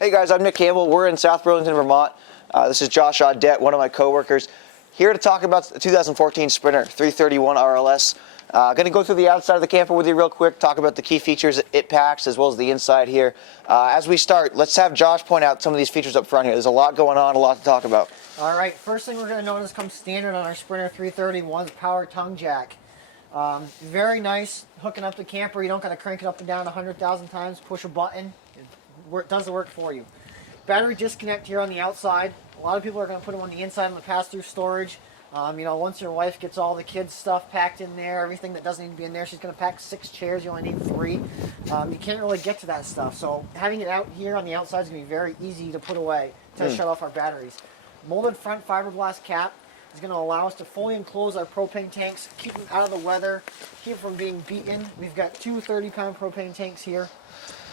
Hey guys, I'm Nick Campbell. We're in South Burlington, Vermont. This is Josh Audette, one of my coworkers, here to talk about the 2014 Sprinter 331 RLS. Going to go through the outside of the camper with you real quick, talk about the key features it packs, as well as the inside here. As we start, let's have Josh point out some of these features up front here. There's a lot going on, a lot to talk about. All right, first thing we're going to notice comes standard on our Sprinter 331 is power tongue jack. Very nice hooking up the camper. You don't got to crank it up and down 100,000 times, push a button. It does the work for you. Battery disconnect here on the outside. A lot of people are going to put them on the inside on the pass-through storage. Once your wife gets all the kids' stuff packed in there, everything that doesn't need to be in there, she's going to pack 6 chairs. You only need 3. You can't really get to that stuff. So having it out here on the outside is going to be very easy to put away to shut off our batteries. Molded front fiberglass cap is going to allow us to fully enclose our propane tanks, keep them out of the weather, keep them from being beaten. We've got 2 30-pound propane tanks here.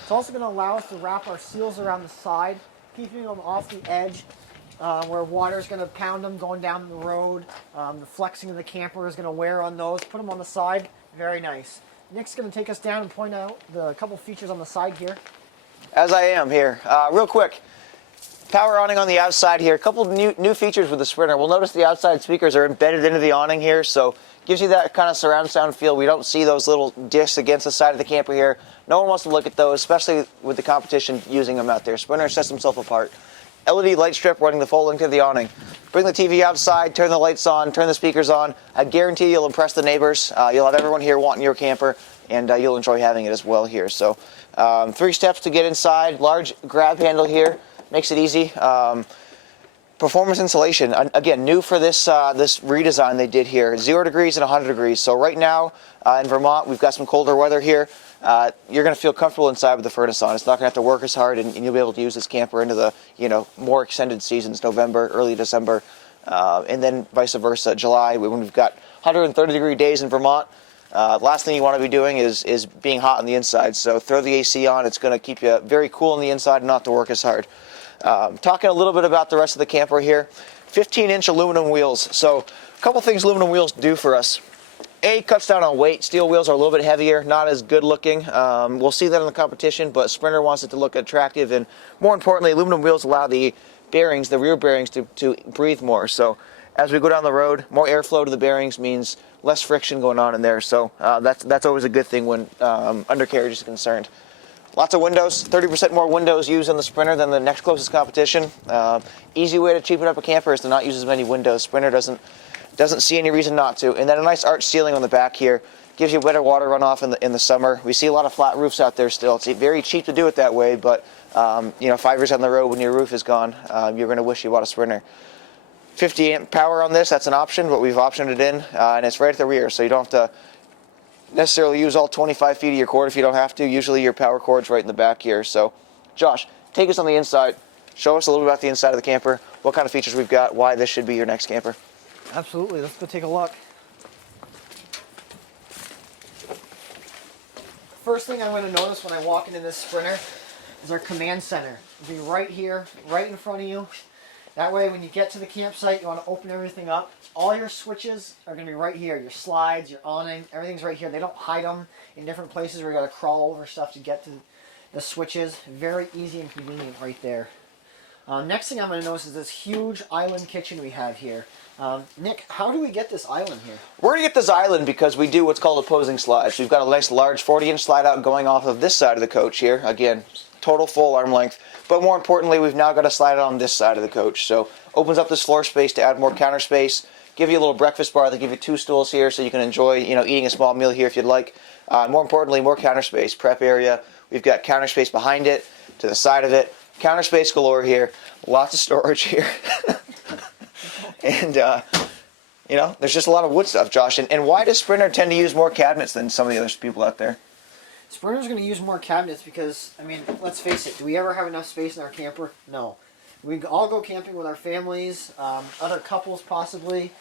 It's also going to allow us to wrap our seals around the side, keeping them off the edge where water is going to pound them going down the road. The flexing of the camper is going to wear on those. Put them on the side. Very nice. Nick's going to take us down and point out the couple features on the side here. As I am here. Real quick, power awning on the outside here. A couple new features with the Sprinter. We'll notice the outside speakers are embedded into the awning here, so gives you that kind of surround sound feel. We don't see those little discs against the side of the camper here. No one wants to look at those, especially with the competition using them out there. Sprinter sets himself apart. LED light strip running the full length of the awning. Bring the TV outside, turn the lights on, turn the speakers on. I guarantee you'll impress the neighbors. You'll have everyone here wanting your camper, and you'll enjoy having it as well here. So 3 steps to get inside. Large grab handle here. Makes it easy. Performance insulation, again, new for this this redesign they did here. 0 degrees and 100 degrees. So right now in Vermont, we've got some colder weather here. You're going to feel comfortable inside with the furnace on. It's not going to have to work as hard, and you'll be able to use this camper into the more extended seasons, November, early December, and then vice versa, July, when we've got 130-degree days in Vermont. Last thing you want to be doing is being hot on the inside. So throw the AC on. It's going to keep you very cool on the inside and not to work as hard. Talking a little bit about the rest of the camper here. 15-inch aluminum wheels. So a couple things aluminum wheels do for us. A, cuts down on weight. Steel wheels are a little bit heavier, not as good looking. We'll see that in the competition, but Sprinter wants it to look attractive, and more importantly, aluminum wheels allow the bearings, the rear bearings, to breathe more. So as we go down the road, more airflow to the bearings means less friction going on in there. So that's always a good thing when undercarriage is concerned. Lots of windows, 30% more windows used on the Sprinter than the next closest competition. Easy way to cheapen up a camper is to not use as many windows. Sprinter doesn't see any reason not to. And then a nice arch ceiling on the back here gives you better water runoff in the summer. We see a lot of flat roofs out there still. It's very cheap to do it that way, but 5 years down the road when your roof is gone, you're going to wish you bought a Sprinter. 50 amp power on this, that's an option, but we've optioned it in, and it's right at the rear, so you don't have to necessarily use all 25 feet of your cord if you don't have to. Usually your power cord's right in the back here. So Josh, take us on the inside. Show us a little bit about the inside of the camper, what kind of features we've got, why this should be your next camper. Absolutely. Let's go take a look. First thing I'm going to notice when I walk into this Sprinter is our command center. It'll be right here, right in front of you. That way when you get to the campsite, you want to open everything up. All your switches are going to be right here. Your slides, your awning, everything's right here. They don't hide them in different places where you got to crawl over stuff to get to the switches. Very easy and convenient right there. Next thing I'm going to notice is this huge island kitchen we have here. Nick, how do we get this island here? We're going to get this island because we do what's called opposing slides. We've got a nice large 40-inch slide out going off of this side of the coach here. Again, total full arm length. But more importantly, we've now got a slide out on this side of the coach. So opens up this floor space to add more counter space. Give you a little breakfast bar. They give you 2 stools here so you can enjoy eating a small meal here if you'd like. More importantly, more counter space. Prep area. We've got counter space behind it, to the side of it. Counter space galore here. Lots of storage here. And, there's just a lot of wood stuff, Josh. And why does Sprinter tend to use more cabinets than some of the other people out there? Sprinter's going to use more cabinets because, let's face it, do we ever have enough space in our camper? No. We all go camping with our families, other couples possibly.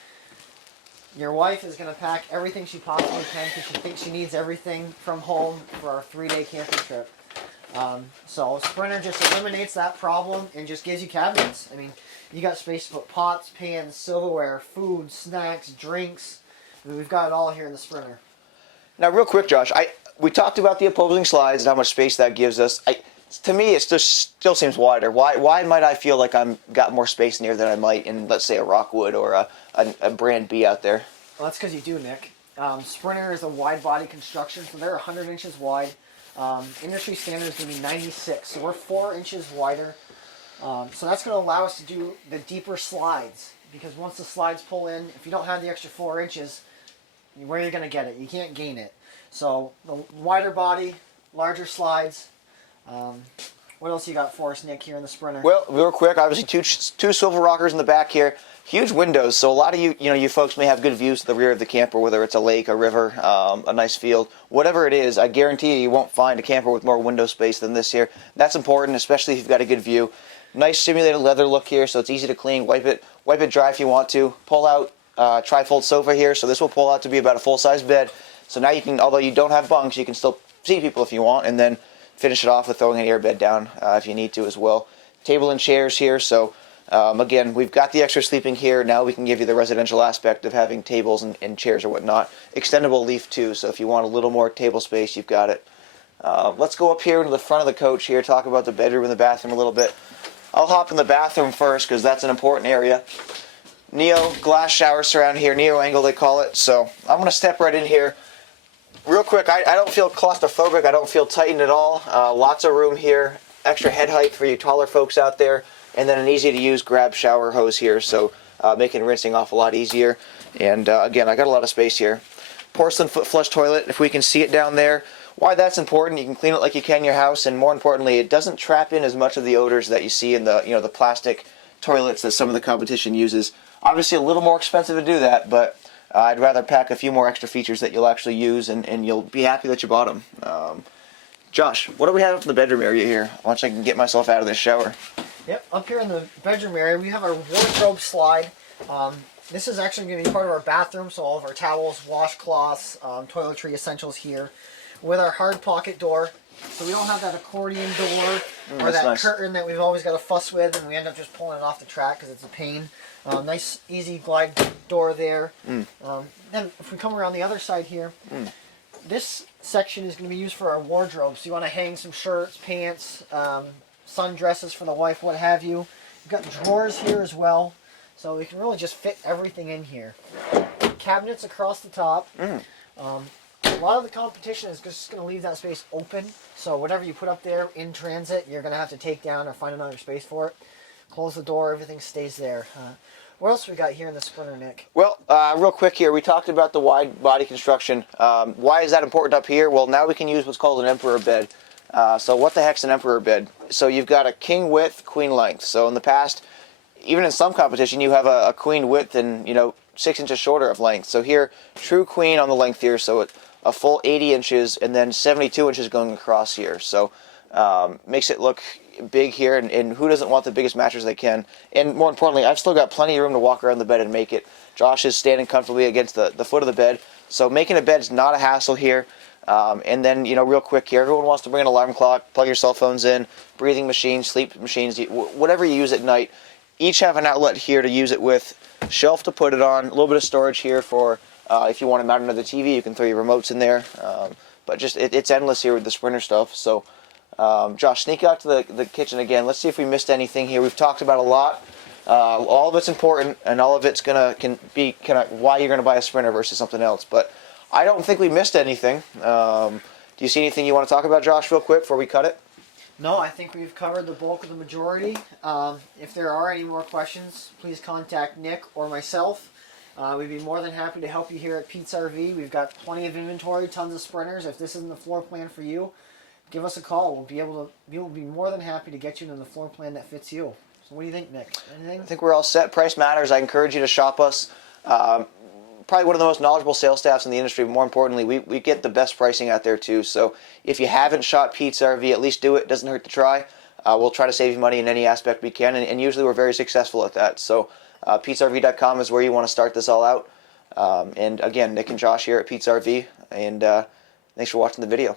Your wife is going to pack everything she possibly can because she thinks she needs everything from home for our 3-day camping trip. So Sprinter just eliminates that problem and just gives you cabinets. You got space to put pots, pans, silverware, food, snacks, drinks. We've got it all here in the Sprinter. Now, real quick, Josh, we talked about the opposing slides and how much space that gives us. To me, it just still seems wider. Why might I feel like I'm got more space in here than I might in, let's say, a Rockwood or a Brand B out there? Well, that's because you do, Nick. Sprinter is a wide body construction, so they're 100 inches wide. Industry standard is going to be 96, so we're 4 inches wider. So that's going to allow us to do the deeper slides, because once the slides pull in, if you don't have the extra 4 inches, where are you going to get it? You can't gain it. So the wider body, larger slides. What else you got for us, Nick, here in the Sprinter? Well, real quick, obviously two swivel rockers in the back here, huge windows. So a lot of you folks may have good views to the rear of the camper, whether it's a lake, a river, a nice field, whatever it is. I guarantee you won't find a camper with more window space than this here. That's important, especially if you've got a good view. Nice simulated leather look here, so it's easy to clean. Wipe it dry if you want to. Pull out trifold sofa here, so this will pull out to be about a full-size bed. So now you can, although you don't have bunks, you can still see people if you want, and then finish it off with throwing an airbed down if you need to as well. Table and chairs here, so again, we've got the extra sleeping here. Now we can give you the residential aspect of having tables and chairs or whatnot. Extendable leaf too, so if you want a little more table space, you've got it. Let's go up here into the front of the coach here, talk about the bedroom and the bathroom a little bit. I'll hop in the bathroom first because that's an important area. Neo glass shower surround here, Neo angle they call it. So I'm going to step right in here. Real quick, I don't feel claustrophobic. I don't feel tightened at all. Lots of room here. Extra head height for you taller folks out there. And then an easy-to-use grab shower hose here, so making rinsing off a lot easier. And again, I got a lot of space here. Porcelain foot flush toilet, if we can see it down there. Why that's important, you can clean it like you can in your house, and more importantly, it doesn't trap in as much of the odors that you see in the the plastic toilets that some of the competition uses. Obviously a little more expensive to do that, but I'd rather pack a few more extra features that you'll actually use, and you'll be happy that you bought them. Josh, what do we have up in the bedroom area here? Once I can get myself out of this shower. Yep, up here in the bedroom area, we have our wardrobe slide. This is actually going to be part of our bathroom, so all of our towels, washcloths, toiletry essentials here. With our hard pocket door, so we don't have that accordion door or that nice curtain that we've always got to fuss with, and we end up just pulling it off the track because it's a pain. Nice, easy glide door there. Then if we come around the other side here, this section is going to be used for our wardrobe. So you want to hang some shirts, pants, sundresses for the wife, what have you. We've got drawers here as well, so we can really just fit everything in here. Cabinets across the top. A lot of the competition is just going to leave that space open, so whatever you put up there in transit, you're going to have to take down or find another space for it. Close the door, everything stays there. What else we got here in the Sprinter, Nick? Well, real quick here, we talked about the wide body construction. Why is that important up here? Well, now we can use what's called an emperor bed. So what the heck's an emperor bed? So you've got a king width, queen length. So in the past, even in some competition, you have a queen width and 6 inches shorter of length. So here, true queen on the length here, so a full 80 inches and then 72 inches going across here. So makes it look big here, and who doesn't want the biggest mattress they can? And more importantly, I've still got plenty of room to walk around the bed and make it. Josh is standing comfortably against the foot of the bed, so making a bed is not a hassle here. And then, real quick here, everyone wants to bring an alarm clock, plug your cell phones in, breathing machines, sleep machines, whatever you use at night. Each have an outlet here to use it with, shelf to put it on, a little bit of storage here for if you want to mount another TV, you can throw your remotes in there. But just it's endless here with the Sprinter stuff. So, Josh, sneak out to the kitchen again. Let's see if we missed anything here. We've talked about a lot. All of it's important, and all of it's can be kind of why you're going to buy a Sprinter versus something else. But I don't think we missed anything. Do you see anything you want to talk about, Josh, real quick before we cut it? No, I think we've covered the bulk of the majority. If there are any more questions, please contact Nick or myself. We'd be more than happy to help you here at Pete's RV. We've got plenty of inventory, tons of Sprinters. If this isn't the floor plan for you, give us a call. We'll be more than happy to get you into the floor plan that fits you. So what do you think, Nick? Anything? I think we're all set. Price matters. I encourage you to shop us. Probably one of the most knowledgeable sales staffs in the industry. But more importantly, we get the best pricing out there too. So if you haven't shot Pete's RV, at least do it. It doesn't hurt to try. We'll try to save you money in any aspect we can, and usually we're very successful at that. So PetesRV.com is where you want to start this all out. And again, Nick and Josh here at Pete's RV, and thanks for watching the video.